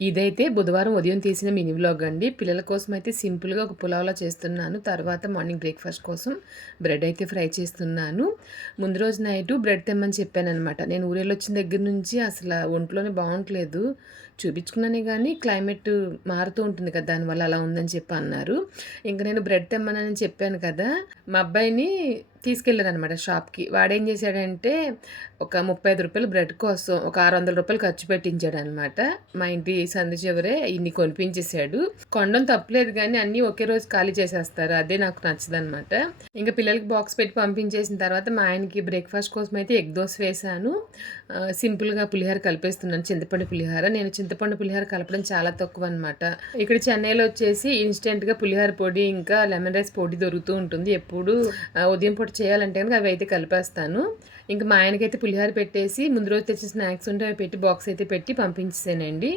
ఇదైతే బుధవారం ఉదయం తీసిన మినీ వ్లాగ్ అండి. పిల్లల కోసం అయితే సింపుల్‌గా ఒక పులావ్‌లా చేస్తున్నాను. తర్వాత మార్నింగ్ బ్రేక్‌ఫాస్ట్ కోసం బ్రెడ్ అయితే ఫ్రై చేస్తున్నాను. ముందు రోజు నైటు బ్రెడ్ తెమ్మని చెప్పాననమాట. నేను ఊరెళ్ళొచ్చిన దగ్గర నుంచి అసల ఒంట్లోనే బావుంటలేదు. చూపించుకున్నానే గానీ క్లైమేట్ మారుతూ ఉంటుంది కదా! దానివల్ల అలా ఉందని చెప్పి అన్నారు. ఇంక నేను బ్రెడ్ తెమ్మనని చెప్పాను కదా! మా అబ్బాయిని తీసుకెళ్ళాననమాట షాప్‌కి. వాడేం చేశాడంటే ఒక రూ. 35 బ్రెడ్ కోసం ఒక రూ. 600 ఖర్చు పెట్టించాడనమాట. మా ఇంటి సందు చివరే ఇన్ని కొనిపించేసాడు. కొనడం తప్పులేదు గానీ అన్నీ ఒకే రోజు ఖాళీ చేసేస్తారు. అదే నాకు నచ్చదనమాట. ఇంక పిల్లలకి బాక్స్ పెట్టి పంపించేసిన తర్వాత మా ఆయనకి బ్రేక్‌ఫాస్ట్ కోసం అయితే ఎగ్ దోస వేశాను. సింపుల్‌గా పులిహోర కలిపేస్తున్నాను. చింతపండు పులిహోర. నేను చింతపండు పులిహోర కలపడం చాలా తక్కువనమాట. ఇక్కడ చెన్నైలో వచ్చేసి ఇన్‌స్టంట్‌గా పులిహోర పొడి, ఇంకా లెమన్ రైస్ పొడి దొరుకుతూ ఉంటుంది. ఎప్పుడు ఉదయం పూట చేయాలంటే గనుక అవైతే కలిపేస్తాను. ఇంక మా ఆయనకైతే పులిహోర పెట్టేసి ముందు రోజు తెచ్చిన స్నాక్స్ ఉంటే అవి పెట్టి బాక్స్ అయితే పెట్టి పంపించేసానండి.